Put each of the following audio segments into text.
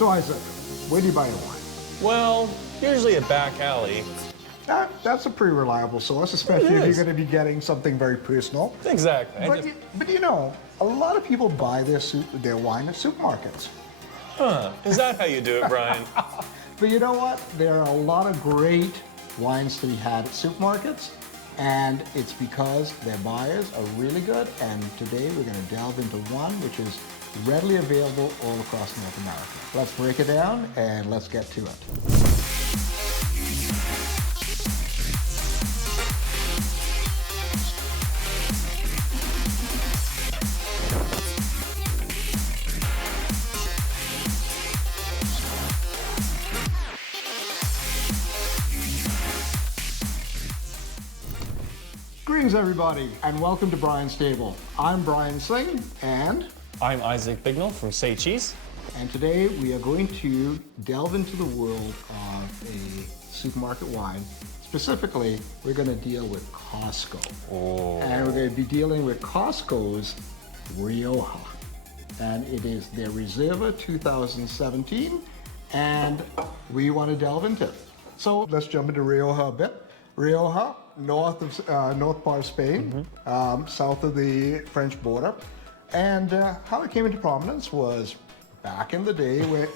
So Isaac, where do you buy your wine? Well, usually a back alley. That's a pretty reliable source, especially if you're going to be getting something very personal. Exactly. But you know, a lot of people buy their wine at supermarkets. Huh. Is that how you do it, Brian? But you know what? There are a lot of great wines to be had at supermarkets, and it's because their buyers are really good. And today we're going to delve into one which is readily available all across North America. Let's break it down and let's get to it. Greetings everybody, and welcome to Brian's Table. I'm Brian Singh, and I'm Isaac Bignell from Say Cheese. And today we are going to delve into the world of a supermarket wine. Specifically, we're going to deal with Costco. Oh. And we're going to be dealing with Costco's Rioja. And it is their Reserva 2017, and we want to delve into it. So let's jump into Rioja a bit. Rioja, north part of Spain, south of the French border. And how it came into prominence was back in the day where,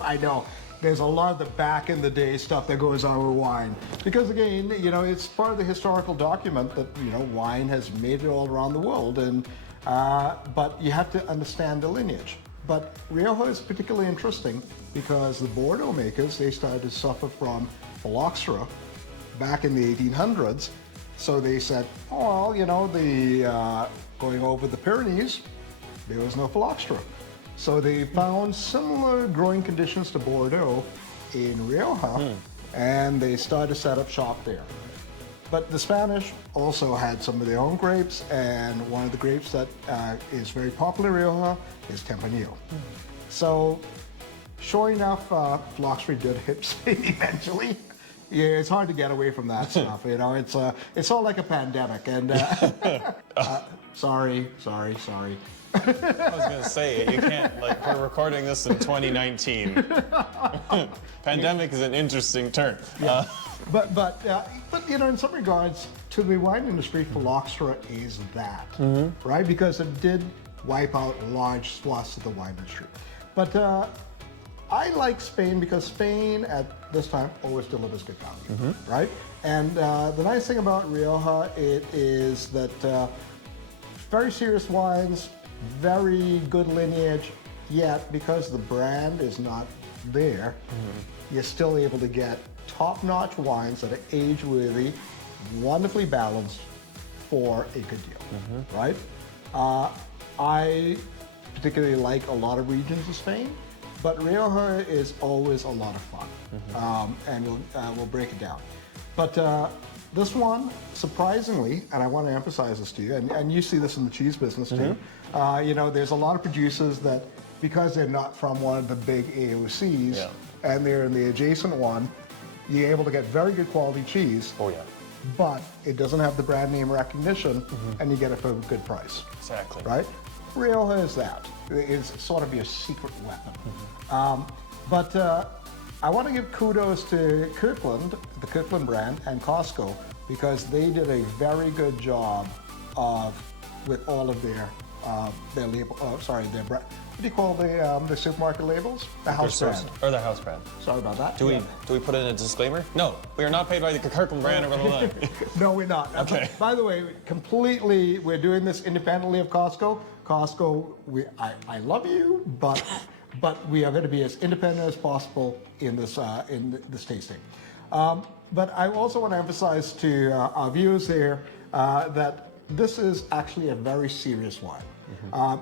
I know there's a lot of the back in the day stuff that goes on with wine. Because again, it's part of the historical document that, wine has made it all around the world. And but you have to understand the lineage. But Rioja is particularly interesting because the Bordeaux makers, they started to suffer from phylloxera back in the 1800s. So they said, oh, well, going over the Pyrenees, there was no phylloxera. So they found similar growing conditions to Bordeaux in Rioja, and they started to set up shop there. But the Spanish also had some of their own grapes, and one of the grapes that is very popular in Rioja is Tempranillo. So sure enough, phylloxera did hit Spain eventually. Yeah, it's hard to get away from that stuff. It's all like a pandemic. And sorry. I was going to say, you can't, we're recording this in 2019. Pandemic is an interesting term. Yeah. But in some regards, to the wine industry, phylloxera is that, right? Because it did wipe out large swaths of the wine industry. But I like Spain because Spain at this time always delivers good value, right? And the nice thing about Rioja, it is that very serious wines, very good lineage, yet because the brand is not there, you're still able to get top-notch wines that are age-worthy, wonderfully balanced for a good deal, right? I particularly like a lot of regions of Spain, but Rioja is always a lot of fun, and we'll break it down. But this one, surprisingly, and I want to emphasize this to you, and you see this in the cheese business too, there's a lot of producers that, because they're not from one of the big AOCs, and they're in the adjacent one, you're able to get very good quality cheese. Oh yeah. But it doesn't have the brand name recognition, and you get it for a good price. Exactly. Right? Rioja is that. It's sort of your secret weapon. But I want to give kudos to Kirkland, the Kirkland brand, and Costco, because they did a very good job with all of their label. Their brand. What do you call the supermarket labels? The house brand. Or the house brand. Sorry about that. Do we put in a disclaimer? No, we are not paid by the Kirkland brand over the line. No, we're not. Okay. By the way, we're doing this independently of Costco. Costco, I love you, but we are going to be as independent as possible in this tasting. But I also want to emphasize to our viewers here that this is actually a very serious wine.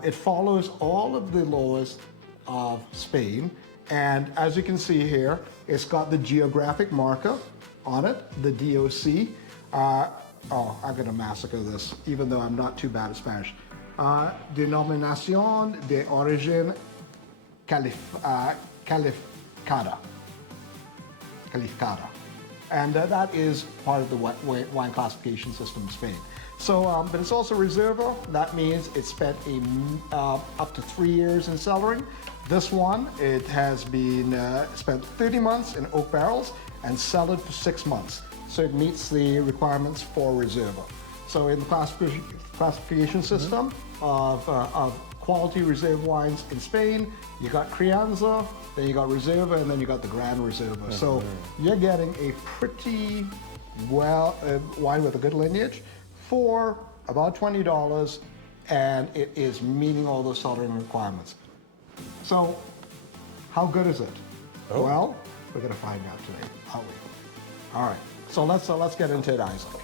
It follows all of the laws of Spain, and as you can see here, it's got the geographic marker on it, the DOC. I'm going to massacre this, even though I'm not too bad at Spanish. Denominación de Origen Calificada. And that is part of the wine classification system of Spain. So, but it's also Reserva. That means it's spent up to 3 years in cellaring. This one, it has been spent 30 months in oak barrels and cellared for 6 months. So it meets the requirements for Reserva. So in the classification system of quality reserve wines in Spain, you got Crianza, then you got Reserva, and then you got the Gran Reserva. So you're getting a pretty well wine with a good lineage for about $20, and it is meeting all those cellaring requirements. So how good is it? Oh. Well, we're gonna find out today, aren't we? All right, so let's get into it, Isaac.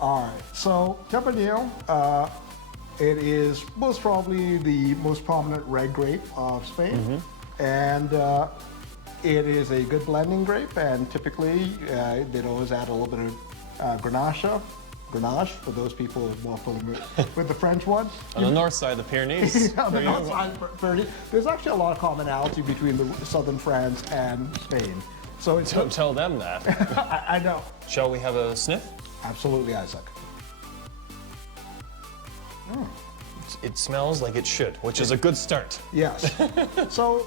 All right, so Tempranillo, it is most probably the most prominent red grape of Spain, and it is a good blending grape. And typically, they'd always add a little bit of Grenache for those people who are more familiar with the French one. On the north side of the Pyrenees. On the north side of the Pyrenees, there's actually a lot of commonality between the southern France and Spain. So it's Don't tell them that. I know. Shall we have a sniff? Absolutely, Isaac. It smells like it should, which is a good start. Yes. So,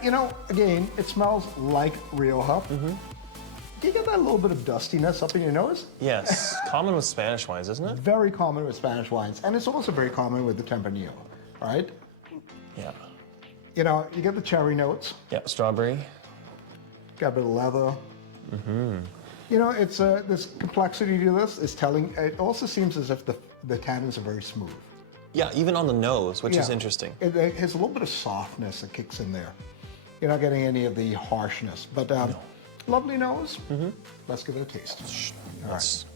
you know, again, it smells like Rioja. Do you get that little bit of dustiness up in your nose? Yes, common with Spanish wines, isn't it? Very common with Spanish wines, and it's also very common with the Tempranillo, right? Yeah. You know, you get the cherry notes, Yeah, strawberry. got a bit of leather. You know, it's this complexity to this is telling. It also seems as if the tannins are very smooth. Yeah, even on the nose, which is Yeah. interesting. It has a little bit of softness that kicks in there. You're not getting any of the harshness, but lovely nose. Let's give it a taste. All right. Let's-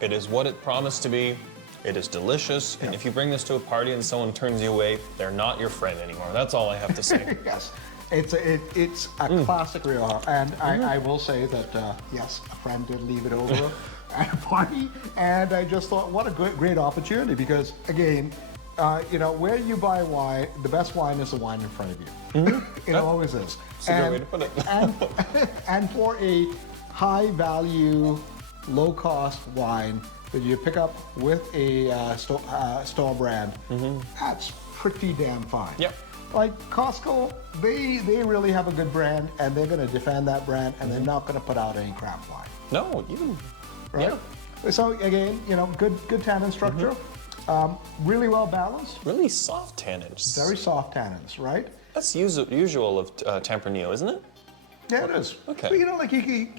It is what it promised to be. It is delicious, and Yeah. if you bring this to a party and someone turns you away, they're not your friend anymore. That's all I have to say. Yes, it's a classic Rioja, and I will say that yes, a friend did leave it over at a party, and I just thought, what a great opportunity, because again, you know, where you buy wine, the best wine is the wine in front of you. It always is. That's a good way to put it. And for a high value, low cost wine that you pick up with a store brand, that's pretty damn fine. Yep. Like Costco, they really have a good brand, and they're going to defend that brand, and they're not going to put out any crap wine, No, even right? yeah, So again, you know, good tannin structure, really well balanced, really soft tannins. very soft tannins, right? That's usual of Tempranillo, isn't it? Yeah, it is. Okay. But you know, like you can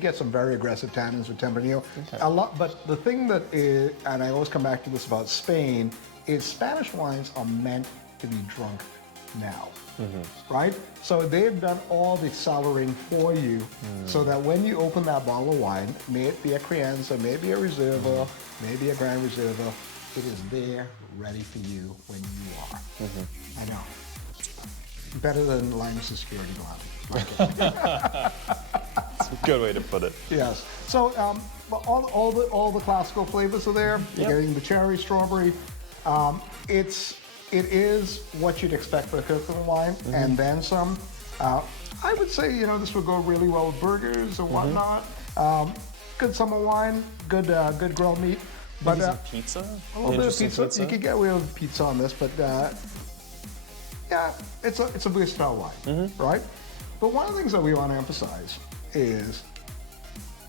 get some very aggressive tannins with Tempranillo. A lot, but the thing that is, and I always come back to this about Spain, is Spanish wines are meant to be drunk now, right? So they've done all the cellaring for you, so that when you open that bottle of wine, may it be a Crianza, may it be a Reserva, maybe a Gran Reserva, it is there, ready for you when you are. I know. Better than Linus' security guard. It's a good way to put it. Yes. So all the classical flavors are there. You're getting the cherry, strawberry. It is what you'd expect for a Kirkland wine, and then some. I would say, you know, this would go really well with burgers and whatnot. Good summer wine, good grilled meat. But Maybe some pizza. a little bit of pizza. You could get away with pizza on this, but yeah, it's a versatile wine, right? But one of the things that we want to emphasize is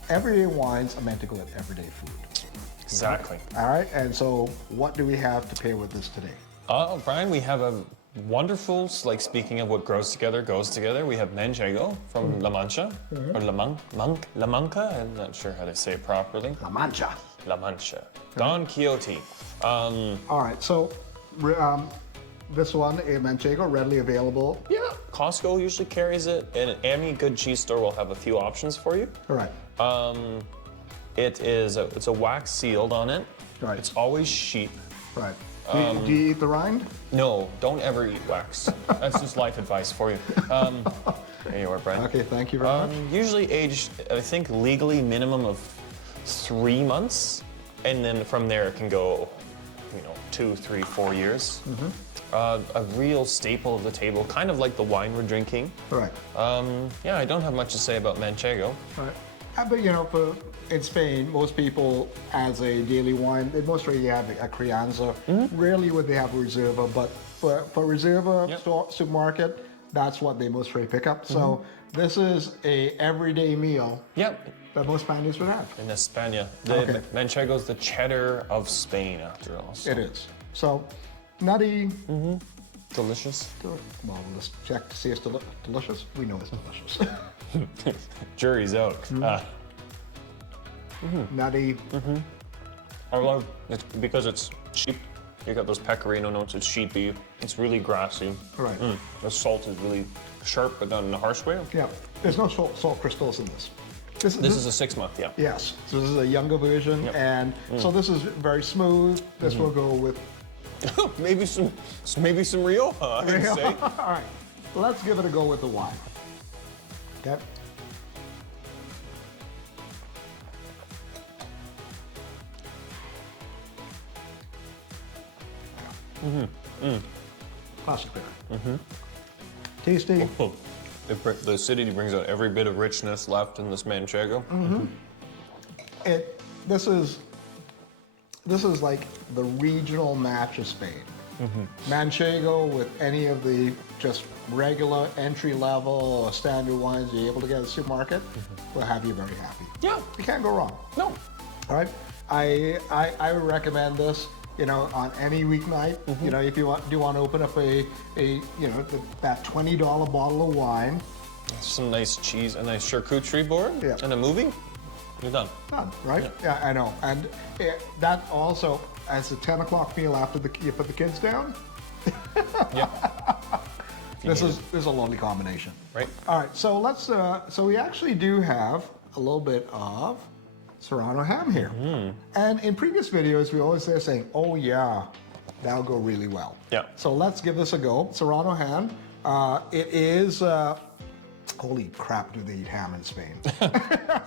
everyday wines are meant to go with everyday food. Exactly. All right, and so what do we have to pair with this today? Brian, we have a wonderful, like speaking of what grows together, goes together, we have Manchego from La Mancha, or La Manca, I'm not sure how to say it properly. La Mancha. La Mancha. Don Quixote. All right, so this one, a Manchego, readily available. Yeah, Costco usually carries it, and any good cheese store will have a few options for you. All right. It's a wax sealed on it. Right. It's always sheep. Right. Do you eat the rind? No, don't ever eat wax. That's just life advice for you. There you are, Brian. Okay, thank you very much. Usually aged, I think legally minimum of 3 months, and then from there it can go, 2, 3, 4 years. A real staple of the table, kind of like the wine we're drinking. All right. Yeah, I don't have much to say about Manchego. All right. But you know, in Spain, most people, as a daily wine, they mostly have a Crianza. Rarely would they have a Reserva, but for Reserva supermarket, that's what they mostly pick up. So this is a everyday meal. Yep. That most Spaniards would have. In España. The Manchego is the cheddar of Spain, after all. So. It is. So, nutty. Delicious. Well, let's check to see it's delicious. We know it's delicious. Jury's out. Nutty. I love it because it's sheep. You got those pecorino notes. It's sheepy. It's really grassy. Right. The salt is really sharp, but not in a harsh way. Yeah. There's no salt crystals in this. This is a 6-month, yeah. Yes. So this is a younger version, and so this is very smooth. This will go with maybe some Rioja, I'd say. All right. Let's give it a go with the wine. Okay. Classic beer. Tasty. The acidity brings out every bit of richness left in this Manchego. This is like the regional match of Spain. Manchego with any of the just regular entry level or standard wines you're able to get at the supermarket will have you very happy. Yeah. You can't go wrong. No. All right. I would recommend this, you know, on any weeknight. You know, if you want to open up that $20 bottle of wine. Some nice cheese, a nice charcuterie board, and a movie. You're done. Done, right? Yeah, I know. And that also, as a 10 o'clock meal after you put the kids down. This is a lovely combination. Right. All right. So let's. So we actually do have a little bit of Serrano ham here. And in previous videos, we always saying, "Oh yeah, that'll go really well." Yeah. So let's give this a go. Serrano ham. It is. Holy crap, do they eat ham in Spain?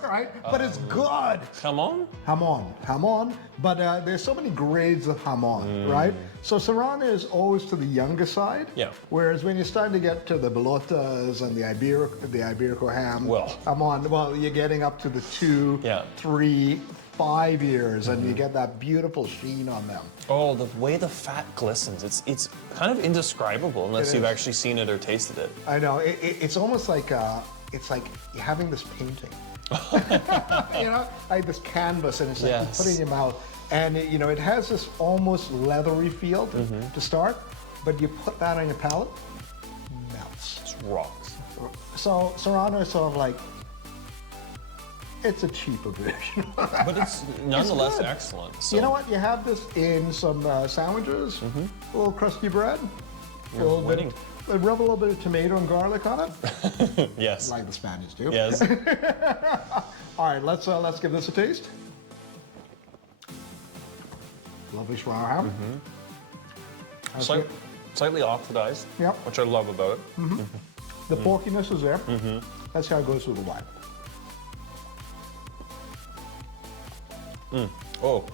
Right? But it's good. Jamon? Jamon. But there's so many grades of jamon, right? So Serrano is always to the younger side. Yeah. Whereas when you're starting to get to the Belotas and the Iberico ham, jamon, well, you're getting up to the 2, 3, 5 years, and you get that beautiful sheen on them. Oh, the way the fat glistens, it's kind of indescribable unless you've actually seen it or tasted it. I know, it's almost like, it's like you're having this painting. You know, like this canvas, and it's like you put it in your mouth, and it has this almost leathery feel to start, but you put that on your palate, melts. It's rocks. So Serrano is sort of like, it's a cheaper version. But it's nonetheless excellent. So. You know what? You have this in some sandwiches, a little crusty bread, rub a little bit of tomato and garlic on it. Yes. Like the Spaniards do. Yes. All right, let's give this a taste. Lovely Serrano ham. Slightly oxidized, which I love about it. The porkiness is there. That's how it goes with the wine. Oh.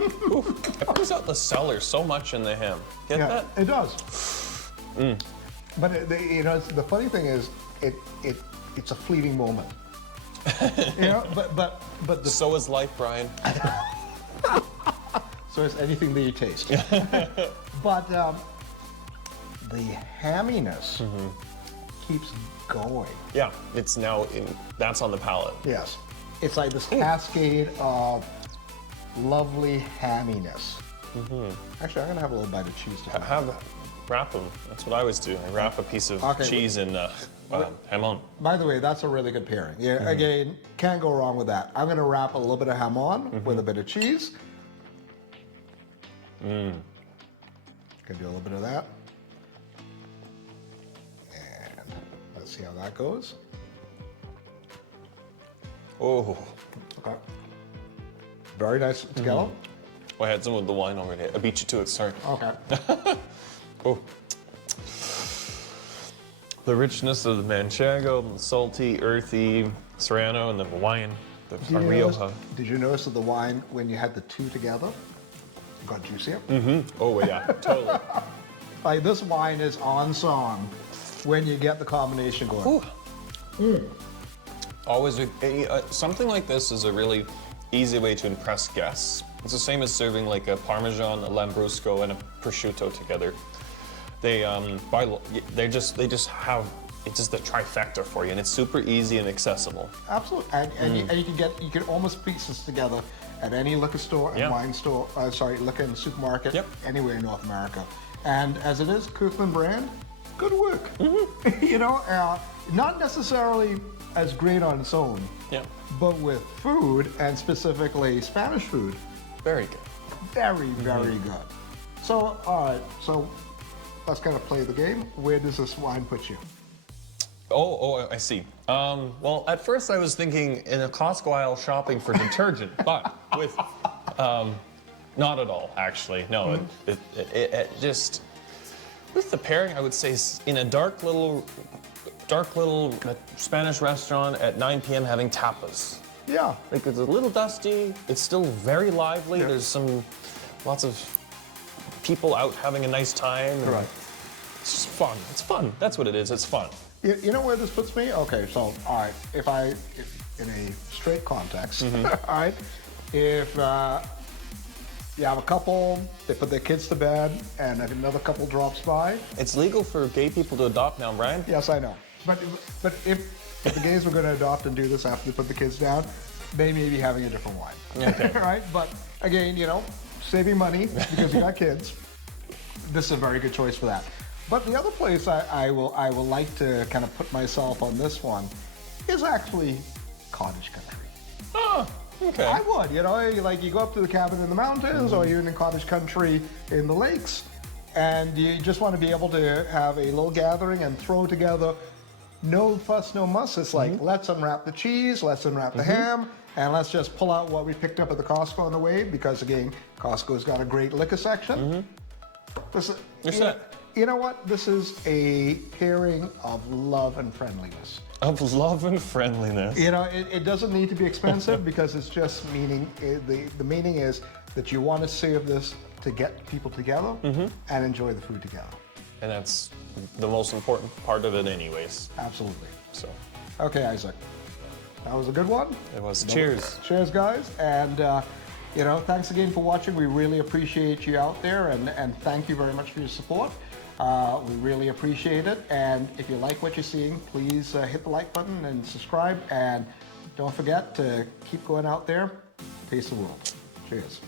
It brings out the cellar so much in the ham. Get that? It does. But the funny thing is, it's a fleeting moment. But so is life, Brian. So is anything that you taste. But the hamminess keeps going. Yeah, it's now that's on the palate. Yes, it's like this cascade of lovely hamminess. Actually, I'm gonna have a little bite of cheese. Wrap them. That's what I always do. I wrap a piece of cheese in jamon. By the way, that's a really good pairing. Yeah, again, can't go wrong with that. I'm gonna wrap a little bit of jamon with a bit of cheese. Can do a little bit of that. And let's see how that goes. Oh. Okay. Very nice scallop. I had some with the wine already. I beat you to it, sorry. Okay. Oh. The richness of the Manchego, the salty, earthy Serrano, and the wine, the Rioja. Did you notice that the wine, when you had the two together, got juicier? Oh, yeah, totally. Like this wine is on song when you get the combination going. Always, something like this is a really easy way to impress guests. It's the same as serving like a Parmesan, a Lambrusco, and a prosciutto together. They just have, it's just the trifecta for you, and it's super easy and accessible. Absolutely, and you can almost piece this together at any liquor store and wine store. Liquor and supermarket anywhere in North America. And as it is, Kirkland brand, good work. You know, not necessarily as great on its own, but with food, and specifically Spanish food, very good. Very, very good. So, all right, so let's kind of play the game. Where does this wine put you? Oh, I see. Well, at first I was thinking in a Costco aisle shopping for detergent, but with, not at all, actually. No, it just, with the pairing, I would say in a dark little Spanish restaurant at 9 p.m. having tapas. Yeah. Like it's a little dusty, it's still very lively. Yeah. There's lots of people out having a nice time. Right. It's just fun. It's fun. That's what it is. It's fun. You know where this puts me? Okay, so, all right, if in a straight context, all right, if you have a couple, they put their kids to bed, and another couple drops by. It's legal for gay people to adopt now, Brian. Yes, I know. But if the gays were going to adopt and do this after they put the kids down, they may be having a different wine. Okay. Right? But again, you know, saving money because you got kids. This is a very good choice for that. But the other place I will like to kind of put myself on this one is actually cottage country. Oh, okay. I would, you know, like you go up to the cabin in the mountains, or you're in the cottage country in the lakes, and you just want to be able to have a little gathering and throw together. No fuss, no muss. It's like, let's unwrap the cheese, let's unwrap the ham, and let's just pull out what we picked up at the Costco on the way, because again, Costco's got a great liquor section. You know what? This is a pairing of love and friendliness. Of love and friendliness. You know, it doesn't need to be expensive because it's just meaning, the meaning is that you want to serve this to get people together and enjoy the food together. And that's the most important part of it anyways. Absolutely. So. Okay, Isaac. That was a good one. It was. Cheers. Cheers, guys. And, you know, thanks again for watching. We really appreciate you out there, and thank you very much for your support. We really appreciate it. And if you like what you're seeing, please hit the like button and subscribe. And don't forget to keep going out there. Taste the world. Cheers.